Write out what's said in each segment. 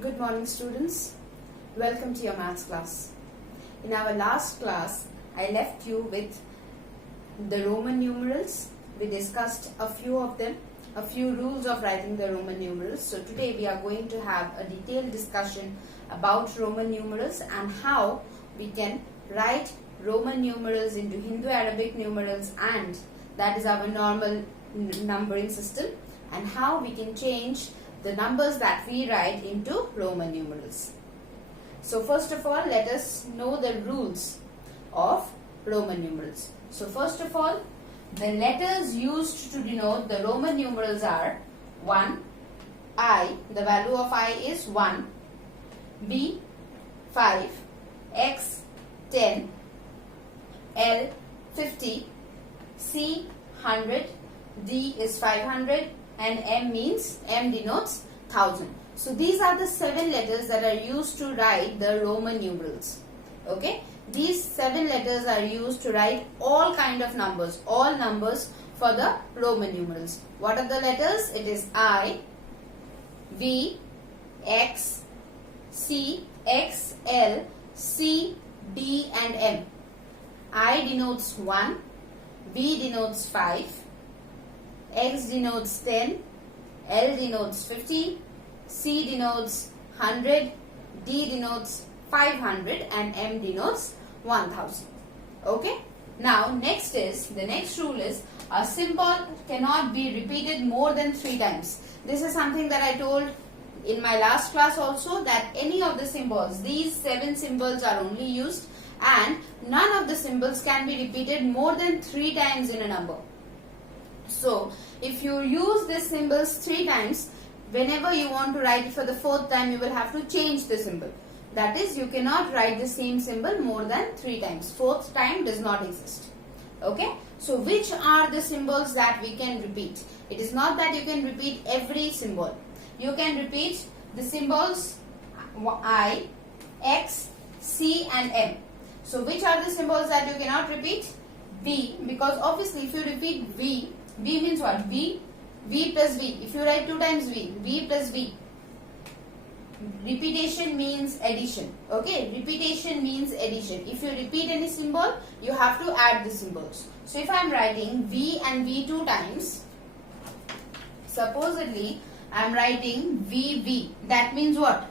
Good morning, students. Welcome to your maths class. In our last class, I left you with the Roman numerals. We discussed a few of them, a few rules of writing the Roman numerals. So today we are going to have a detailed discussion about Roman numerals and how we can write Roman numerals into Hindu-Arabic numerals, and that is our normal numbering system, and how we can change the numbers that we write into Roman numerals. So first of all, let us know the rules of Roman numerals. So first of all, the letters used to denote the Roman numerals are 1, I, the value of I is 1, B, 5, X, 10, L, 50, C, 100, D is 500, and M denotes 1000. So these are the 7 letters that are used to write the Roman numerals. Okay, these 7 letters are used to write all kind of numbers, all numbers for the Roman numerals. What are the letters? It is I, V, X, C, X, L, C, D and M. I denotes 1, V denotes 5, X denotes 10, L denotes 50, C denotes 100, D denotes 500 and M denotes 1000. Okay. Now the next rule is a symbol cannot be repeated more than 3 times. This is something that I told in my last class also, that any of the symbols, these 7 symbols are only used, and none of the symbols can be repeated more than 3 times in a number. So if you use these symbols 3 times, whenever you want to write it for the 4th time, you will have to change the symbol. That is, you cannot write the same symbol more than 3 times. 4th time does not exist. Okay. So which are the symbols that we can repeat? It is not that you can repeat every symbol. You can repeat the symbols I, X, C and M. So which are the symbols that you cannot repeat? V, because obviously if you repeat V, V means what? V plus V. If you write 2 times V plus V. Repetition means addition. Okay, repetition means addition. If you repeat any symbol, you have to add the symbols. So if I am writing V and V 2 times, supposedly I am writing VV. That means what?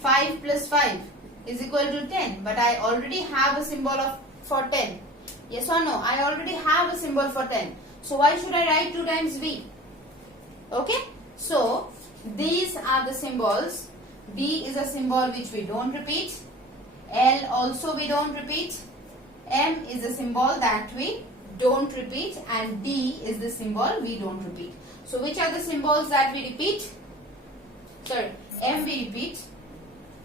5 plus 5 is equal to 10. But I already have a symbol for 10. Yes or no? I already have a symbol for 10. So why should I write 2 times V? Okay. So these are the symbols. V is a symbol which we don't repeat. L also we don't repeat. M is a symbol that we don't repeat. And D is the symbol we don't repeat. So which are the symbols that we repeat? Sorry, M we repeat.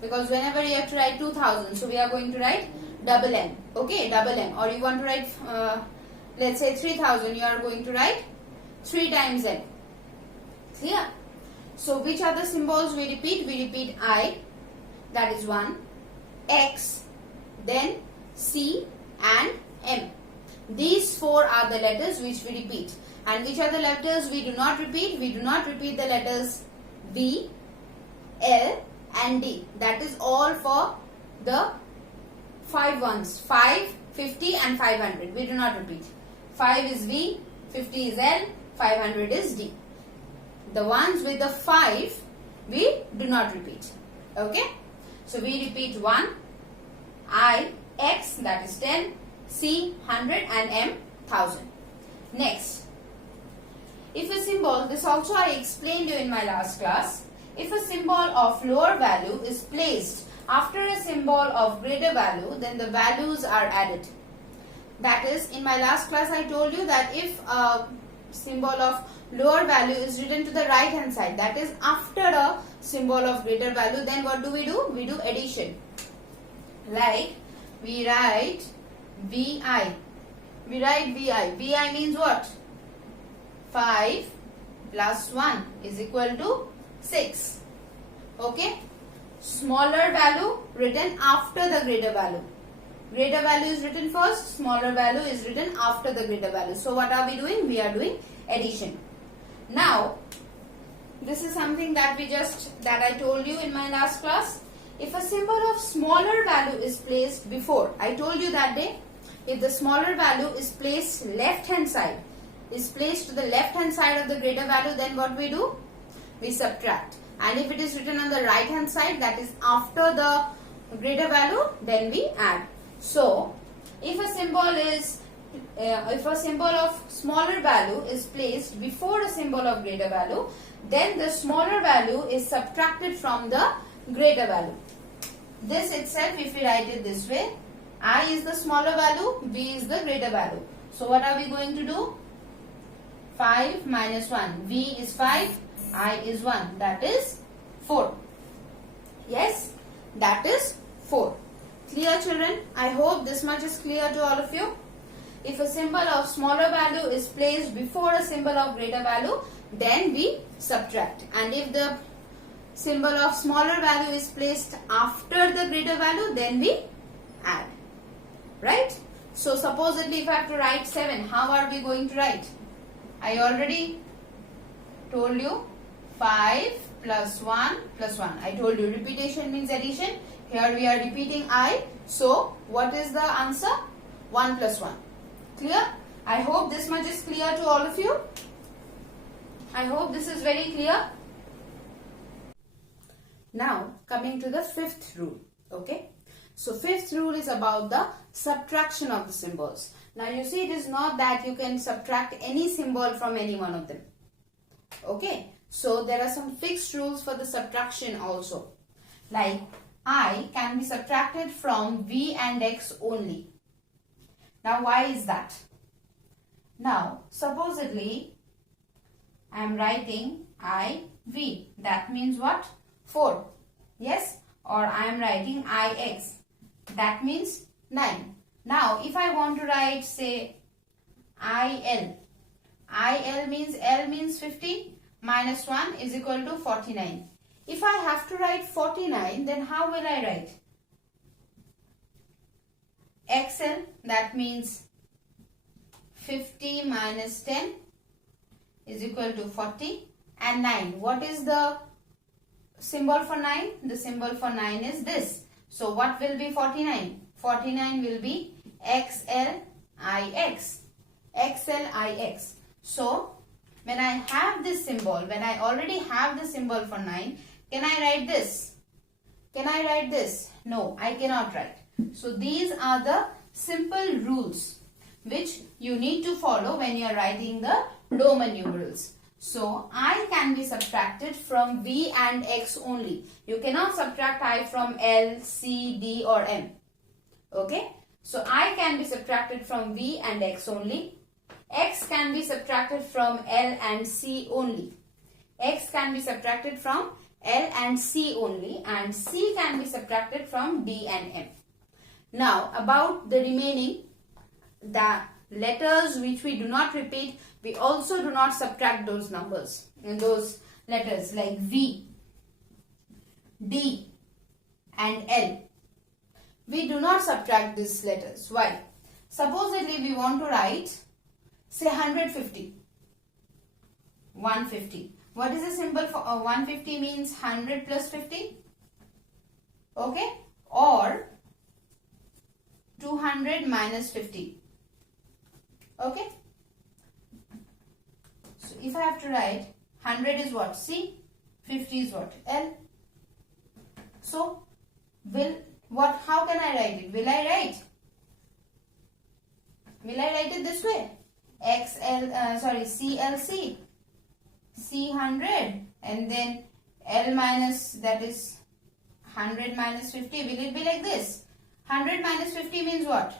Because whenever you have to write 2000, so we are going to write double M. Okay, double M. Or you want to write, let's say 3000, you are going to write 3 times M. Clear? So which are the symbols we repeat? We repeat I, that is 1, X, then C and M. These 4 are the letters which we repeat. And which are the letters we do not repeat? We do not repeat the letters V, L and D. That is all for the 5 ones. 5, 50 and 500. We do not repeat. 5 is V, 50 is L, 500 is D. The ones with the 5 we do not repeat. Okay. So we repeat 1, I, X, that is 10, C 100 and M 1000. Next. If a symbol, this also I explained you in my last class. If a symbol of lower value is placed after a symbol of greater value, then the values are added. That is, in my last class I told you that if a symbol of lower value is written to the right hand side, that is after a symbol of greater value, then what do? We do addition. Like we write VI. We write VI. VI means what? 5 plus 1 is equal to 6. Okay. Smaller value written after the greater value. Greater value is written first, smaller value is written after the greater value. So what are we doing? We are doing addition. Now, this is something that I told you in my last class. If a symbol of smaller value is placed before, I told you that day, if the smaller value is placed left hand side, is placed to the left hand side of the greater value, then what we do? We subtract. And if it is written on the right hand side, that is after the greater value, then we add. So, if a symbol of smaller value is placed before a symbol of greater value, then the smaller value is subtracted from the greater value. This itself, if we write it this way, I is the smaller value, V is the greater value. So what are we going to do? 5 minus 1. V is 5, I is 1. That is 4. Yes, that is 4. Clear, children? I hope this much is clear to all of you. If a symbol of smaller value is placed before a symbol of greater value, then we subtract. And if the symbol of smaller value is placed after the greater value, then we add. Right? So supposedly if I have to write 7, how are we going to write? I already told you 5 plus 1 plus 1. I told you repetition means addition. Here we are repeating I. So what is the answer? 1 plus 1. Clear? I hope this much is clear to all of you. I hope this is very clear. Now coming to the fifth rule. Okay. So fifth rule is about the subtraction of the symbols. Now you see, it is not that you can subtract any symbol from any one of them. Okay. So there are some fixed rules for the subtraction also. Like I can be subtracted from V and X only. Now why is that? Now supposedly I am writing IV. That means what? 4. Yes? Or I am writing IX. That means 9. Now if I want to write, say, IL. IL means L means 50 minus 1 is equal to 49. If I have to write 49, then how will I write? XL, that means 50 minus 10 is equal to 40, and 9. What is the symbol for 9? The symbol for 9 is this. So what will be 49? 49 will be XLIX. XLIX. So when I have this symbol, when I already have the symbol for 9, can I write this? Can I write this? No, I cannot write. So these are the simple rules which you need to follow when you are writing the Roman numerals. So I can be subtracted from V and X only. You cannot subtract I from L, C, D or M. Okay. So I can be subtracted from V and X only. X can be subtracted from L and C only. X can be subtracted from L and C only, and C can be subtracted from D and M. Now about the remaining, the letters which we do not repeat, we also do not subtract those numbers and those letters like V, D and L. We do not subtract these letters. Why? Supposedly we want to write, say, 150. 150. What is the symbol for 150? Means 100 plus 50. Okay. Or 200 minus 50. Okay. So if I have to write, 100 is what? C. 50 is what? L. So how can I write it? Will I write it this way? CLC. C 100 and then L minus, that is 100 minus 50. Will it be like this? 100 minus 50 means what?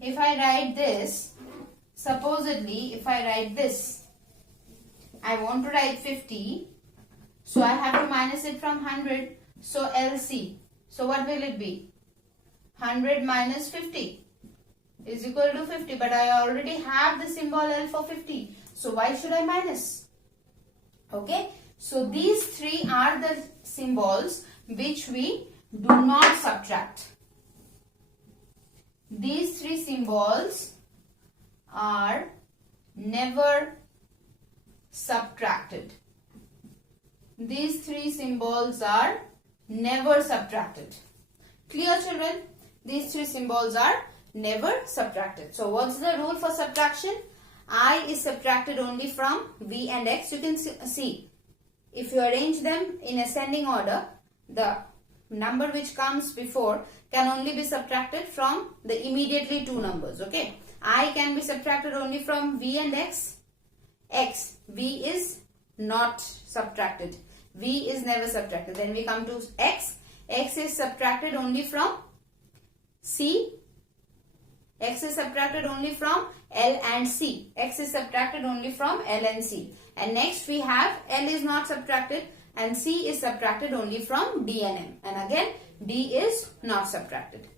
If I write this, supposedly if I write this, I want to write 50, so I have to minus it from 100. So LC. So what will it be? 100 minus 50 is equal to 50, but I already have the symbol L for 50. So why should I minus? Okay. So these three are the symbols which we do not subtract. These three symbols are never subtracted. these three symbols are never subtracted. Clear, children? These three symbols are never subtracted. So what's the rule for subtraction? I is subtracted only from V and X. You can see, if you arrange them in ascending order, the number which comes before can only be subtracted from the immediately two numbers. Okay, I can be subtracted only from V and X. V is not subtracted. V is never subtracted. Then we come to X. X is subtracted only from C. X is subtracted only from L and C. X is subtracted only from L and C. And next we have L is not subtracted and C is subtracted only from D and M. And again D is not subtracted.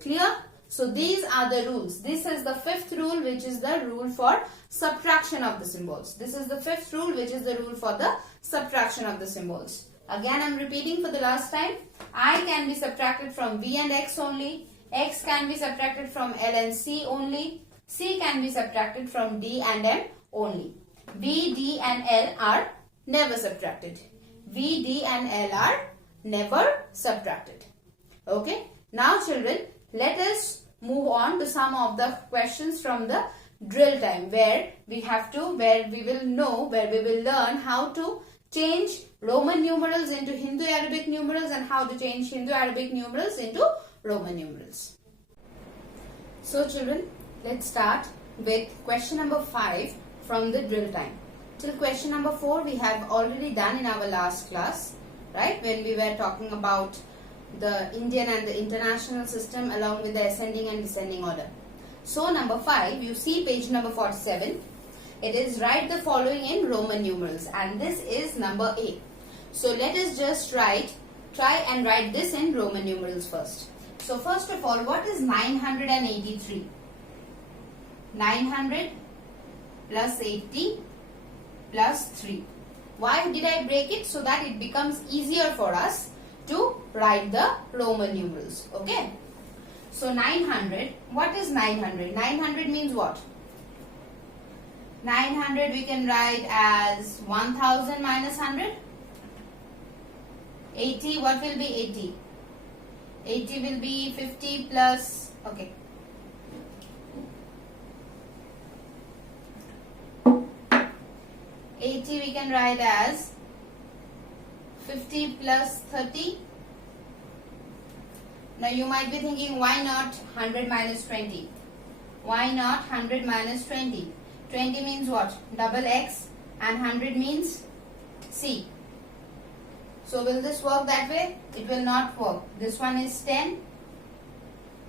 Clear? So these are the rules. This is the fifth rule, which is the rule for subtraction of the symbols. This is the fifth rule, which is the rule for the subtraction of the symbols. Again, I am repeating for the last time. I can be subtracted from V and X only. X can be subtracted from L and C only. C can be subtracted from D and M only. V, D and L are never subtracted. V, D and L are never subtracted. Okay. Now children, let us move on to some of the questions from the drill time, where we will learn how to change Roman numerals into Hindu-Arabic numerals and how to change Hindu-Arabic numerals into Roman numerals. So children, let's start with question number 5 from the drill time. Till question number 4 we have already done in our last class, right, when we were talking about the Indian and the international system along with the ascending and descending order. So number 5, you see page number 47. It is write the following in Roman numerals, and this is number A. So let us just try and write this in Roman numerals first. So first of all, what is 983? 900 plus 80 plus 3. Why did I break it? So that it becomes easier for us to write the Roman numerals. Okay. So 900, what is 900? 900 means what? 900 we can write as 1000 minus 100. 80, what will be 80? 80 will be 50 plus, okay. 80 we can write as 50 plus 30. Now you might be thinking, why not 100 minus 20? Why not 100 minus 20? 20 means what? Double X, and 100 means C. So will this work that way? It will not work. This one is 10.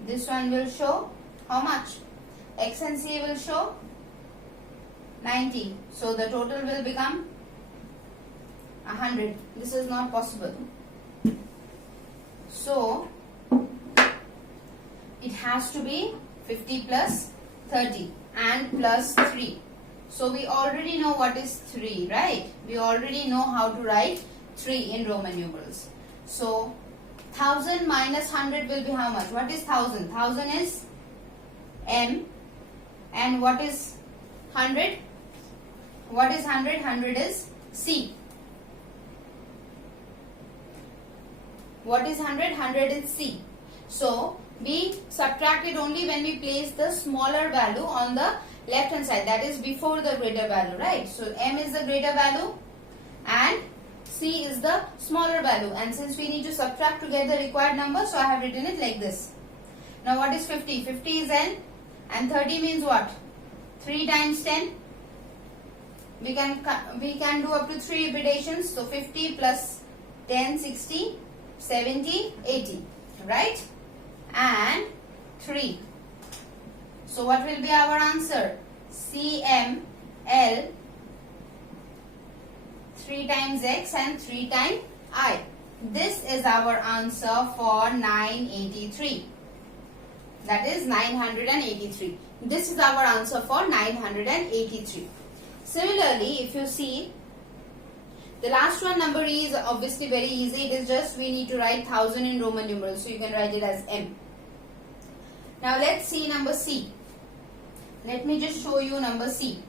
This one will show how much? X and C will show 90. So the total will become 100. This is not possible. So it has to be 50 plus 30 and plus 3. So we already know what is 3, right? We already know how to write 3 in Roman numerals. So 1000 minus 100 will be how much? What is 1000? 1000 is M. And what is 100? What is 100? 100 is C. What is 100? 100 is C. So we subtract it only when we place the smaller value on the left hand side, that is before the greater value, right? So M is the greater value and C is the smaller value, and since we need to subtract to get the required number, so I have written it like this. Now what is 50? 50 is N, and 30 means what? 3 times 10. We can do up to 3 repetitions. So 50 plus 10, 60, 70, 80, right? And 3. So what will be our answer? CML 3 times X and 3 times I. This is our answer for 983. That is 983. This is our answer for 983. Similarly, if you see, the last one, number E, is obviously very easy. It is just we need to write 1000 in Roman numerals. So you can write it as M. Now let's see number C. Let me just show you number C.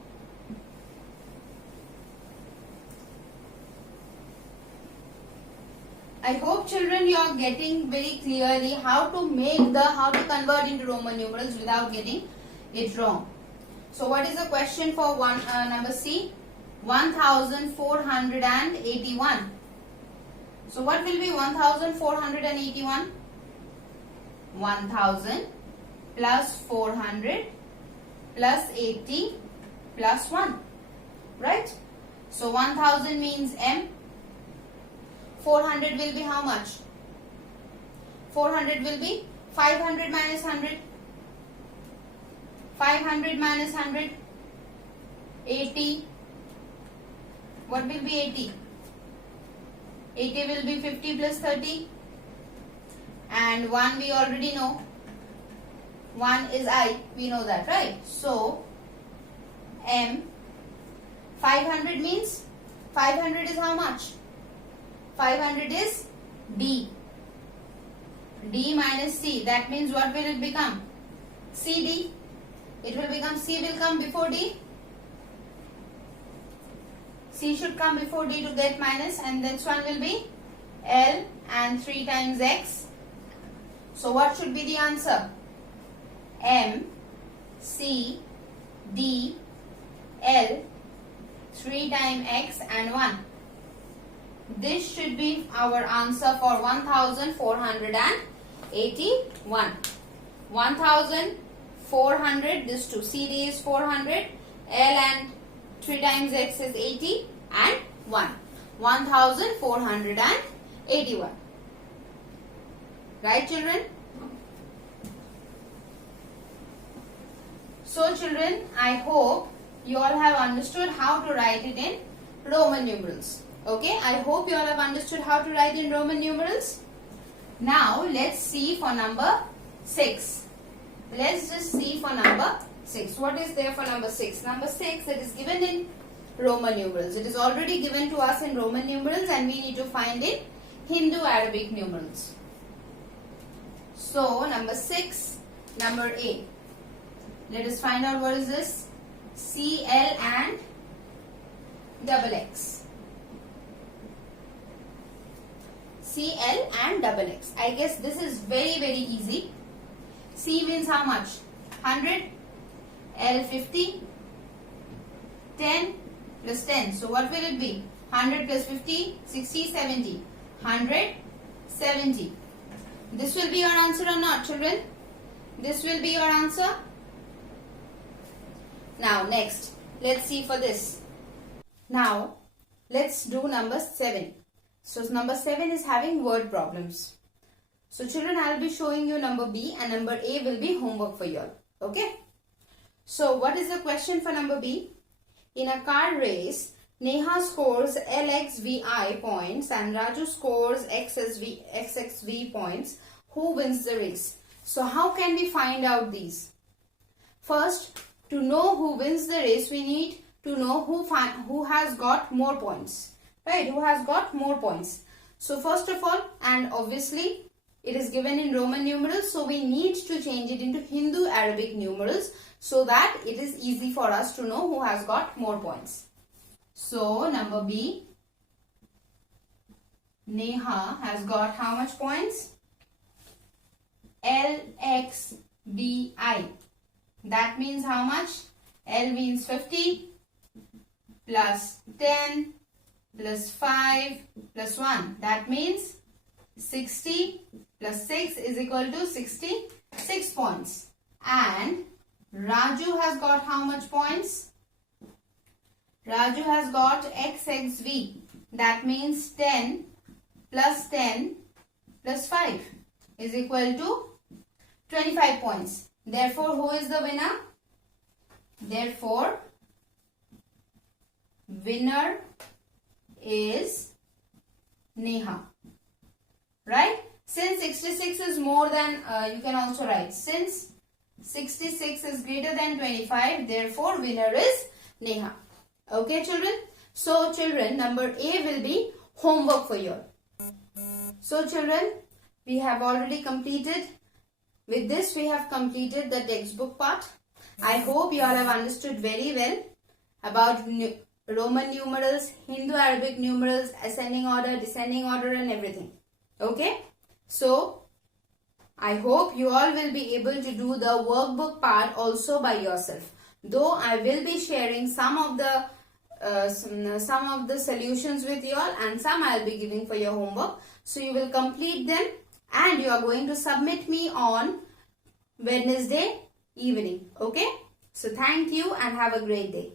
I hope children you are getting very clearly how to convert into Roman numerals without getting it wrong. So what is the question for number C? 1481. So what will be 1481? 1000 plus 400 plus 80 plus 1. Right? So 1000 means M. 400 will be how much? 400 will be 500 minus 100. 500 minus 100. 80. What will be 80? 80 will be 50 plus 30. And 1 we already know. 1 is I. We know that, right? So, M. 500 means 500 is how much? 500 is D. D minus C. That means what will it become? CD. It will become C will come before D. C should come before D to get minus, and this one will be L and 3 times X. So what should be the answer? M, C, D, L, 3 times X and 1. This should be our answer for 1481. 1400, this 2. CD is 400, L and 3 times X is 80 and 1. 1481. Right, children? So children, I hope you all have understood how to write it in Roman numerals. Okay, I hope you all have understood how to write in Roman numerals. Now, let's see for number 6. Let's just see for number 6. What is there for number 6? Number 6, it is given in Roman numerals. It is already given to us in Roman numerals and we need to find in Hindu Arabic numerals. So, number 6, number A. Let us find out what is this. CL and double X. CL and double X. I guess this is very easy. C means how much? 100. L 50. 10 plus 10. So what will it be? 100 plus 50, 60, 70. 170. This will be your answer or not, children? This will be your answer. Now next, let's see for this. Now, let's do number 7. So number 7 is having word problems. So children, I will be showing you number B and number A will be homework for you all. Okay. So what is the question for number B? In a car race, Neha scores LXVI points and Raju scores XXV points. Who wins the race? So how can we find out these? First, to know who wins the race, we need to know who has got more points. Right? Who has got more points. So first of all, and obviously, it is given in Roman numerals, so we need to change it into Hindu Arabic numerals so that it is easy for us to know who has got more points. So, number B, Neha has got how much points? LXBI. That means how much? L means 50 plus 10 plus 5 plus 1. That means 60 plus 6 is equal to 66 points. And Raju has got how much points? Raju has got XXV. That means 10 plus 5 is equal to 25 points. Therefore, who is the winner? Therefore, winner is Neha. Right? Since 66 is more than, you can also write, since 66 is greater than 25, therefore winner is Neha. Okay, children? So, children, number A will be homework for you. So, children, we have already completed. With this, we have completed the textbook part. I hope you all have understood very well about Roman numerals, Hindu Arabic numerals, ascending order, descending order and everything. Okay, so I hope you all will be able to do the workbook part also by yourself. Though I will be sharing some of the solutions with you all, and some I'll be giving for your homework. So you will complete them and you are going to submit me on Wednesday evening. Okay, so thank you and have a great day.